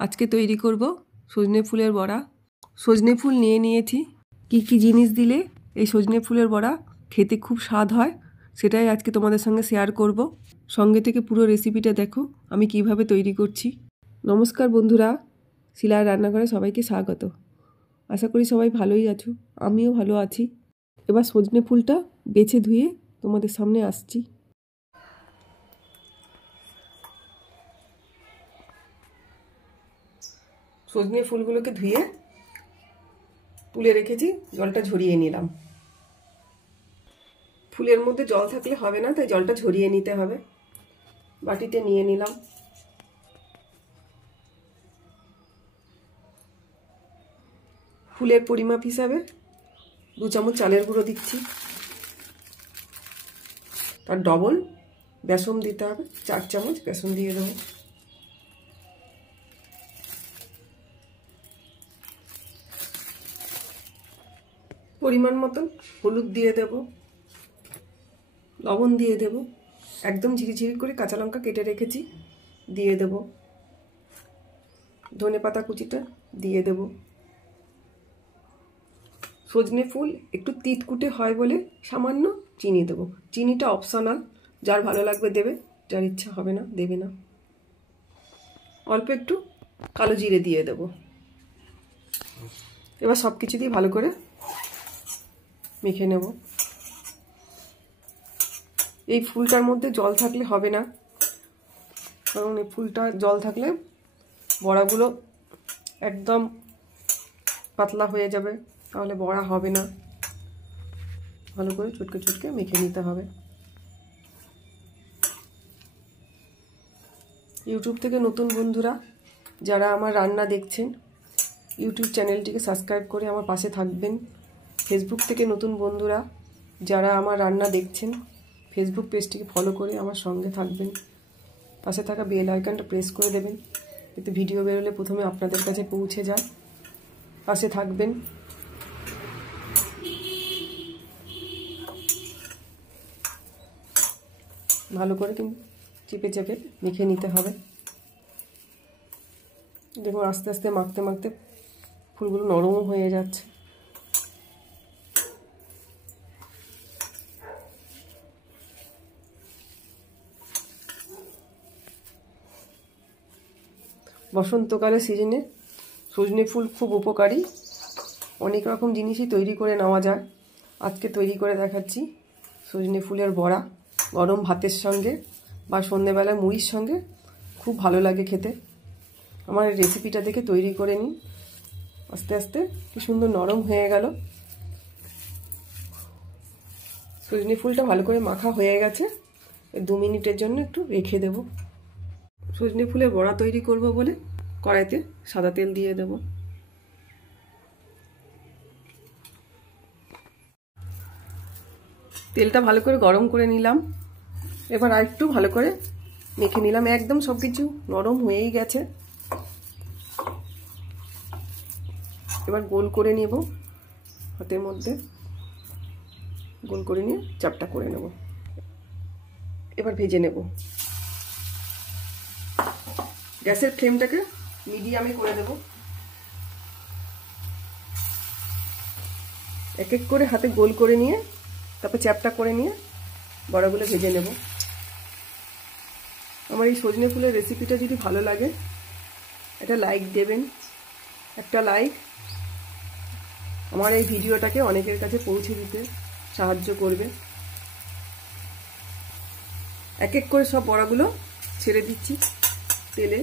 আজকে তৈরি করব সজনে ফুলের বড়া। সজনে ফুল নিয়ে নিয়েছি। কি কি জিনিস দিলে এই সজনে ফুলের বড়া খেতে খুব স্বাদ হয় সেটাই আজকে তোমাদের সঙ্গে শেয়ার করব। সঙ্গে থেকে পুরো রেসিপিটা দেখো আমি কিভাবে তৈরি করছি। নমস্কার বন্ধুরা, শিলার রান্নাঘরে সবাইকে স্বাগত। আশা করি সবাই ভালোই আছো, আমিও ভালো আছি। এবার সজনে ফুলটা বেছে ধুয়ে তোমাদের সামনে আসছি। সজনে ফুলগুলোকে ধুয়ে তুলে রেখেছি, জলটা ঝরিয়ে নিলাম। ফুলের মধ্যে জল থাকলে হবে না, তাই জলটা ঝরিয়ে নিতে হবে। বাটিতে নিয়ে নিলাম। ফুলের পরিমাপ হিসাবে 2 চামচ চালের গুঁড়ো দিচ্ছি, তার ডবল বেসন দিতে হবে। 4 চামচ বেসন দিয়ে দেবো। পরিমাণ মতন হলুদ দিয়ে দেব, লবণ দিয়ে দেব, একদম ঝিরিঝিরি করে কাঁচা লঙ্কা কেটে রেখেছি দিয়ে দেব, ধনেপাতা কুচিটা দিয়ে দেব। সজনে ফুল একটু তিতকুটে হয় বলে সামান্য চিনি দেব। চিনিটা অপশনাল, যার ভালো লাগবে দেবে, যার ইচ্ছা হবে না দেবে না। অল্প একটু কালো জিরে দিয়ে দেব। এবার সব কিছু দিয়ে ভালো করে মেখে নেব। এই ফুলটার মধ্যে জল থাকলে হবে না, কারণ এই ফুলটা জল থাকলে বড়াগুলো একদম পাতলা হয়ে যাবে, তাহলে বড়া হবে না। ভালো করে চটকে চটকে মেখে নিতে হবে। ইউটিউব থেকে নতুন বন্ধুরা যারা আমার রান্না দেখছেন, ইউটিউব চ্যানেলটিকে সাবস্ক্রাইব করে আমার পাশে থাকবেন। ফেসবুক থেকে নতুন বন্ধুরা যারা আমার রান্না দেখছেন, ফেসবুক পেজটিকে ফলো করে আমার সঙ্গে থাকবেন। পাশে থাকা বেল আইকনটা প্রেস করে দেবেন, এতে ভিডিও বেরোলে প্রথমে আপনাদের কাছে পৌঁছে যায়। পাশে থাকবেন। ভালো করে কিন্তু চেপে চেপে মেখে নিতে হবে। দেখুন আস্তে আস্তে মাখতে মাখতে ফুলগুলো নরমও হয়ে যাচ্ছে। বসন্তকালের সিজনে সজনে ফুল খুব উপকারী, অনেক রকম জিনিসই তৈরি করে নেওয়া যায়। আজকে তৈরি করে দেখাচ্ছি সজনে ফুলের বড়া। গরম ভাতের সঙ্গে বা সন্ধ্যেবেলায় মুড়ির সঙ্গে খুব ভালো লাগে খেতে। আমার রেসিপিটা দেখে তৈরি করে নিন। আস্তে আস্তে কি সুন্দর নরম হয়ে গেল। সজনে ফুলটা ভালো করে মাখা হয়ে গেছে, 2 মিনিটের জন্য একটু রেখে দেব। সজনে ফুলের বড়া তৈরি করব বলে কড়াইতে সাদা তেল দিয়ে দেব। তেলটা ভালো করে গরম করে নিলাম। এবার আরেকটু ভালো করে মেখে নিলাম। একদম সব কিছু নরম হয়েই গেছে। এবার গোল করে নেব, হাতের মধ্যে গোল করে নিয়ে চাপটা করে নেব। এবার ভেজে নেব। গ্যাসের ফ্লেমটাকে মিডিয়ামে করে দেব। এক এক করে হাতে গোল করে নিয়ে তারপর চ্যাপটা করে নিয়ে বড়াগুলো ভেজে নেব। আমার এই সজনে ফুলের রেসিপিটা যদি ভালো লাগে একটা লাইক দেবেন। একটা লাইক আমার এই ভিডিওটাকে অনেকের কাছে পৌঁছে দিতে সাহায্য করবে। এক এক করে সব বড়াগুলো ছেড়ে দিচ্ছি তেলে।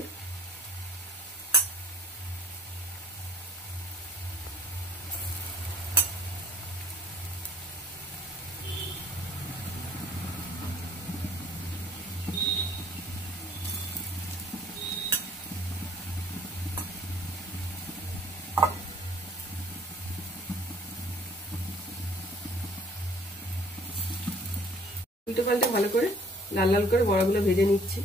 উল্টো পাল্টে ভালো করে লাল লাল করে বড়াগুলো ভেজে নিচ্ছি।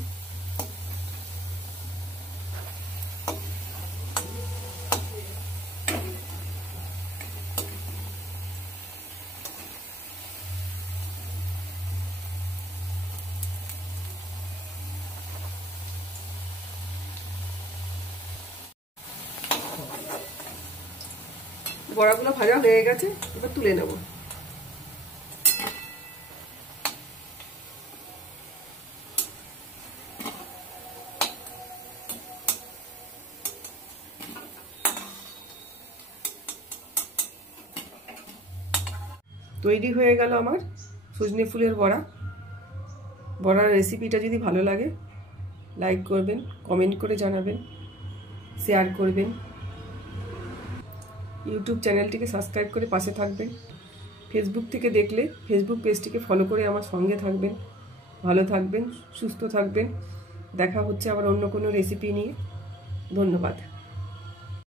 বড়াগুলো ভাজা হয়ে গেছে, এবার তুলে নেব। তৈরি হয়ে গেল আমার সজনে ফুলের বড়া। বড়ার রেসিপিটা যদি ভালো লাগে লাইক করবেন, কমেন্ট করে জানাবেন, শেয়ার করবেন, ইউটিউব চ্যানেলটিকে সাবস্ক্রাইব করে পাশে থাকবেন। ফেসবুক থেকে দেখলে ফেসবুক পেজটিকে ফলো করে আমার সঙ্গে থাকবেন। ভালো থাকবেন, সুস্থ থাকবেন। দেখা হচ্ছে আবার অন্য কোনো রেসিপি নিয়ে। ধন্যবাদ।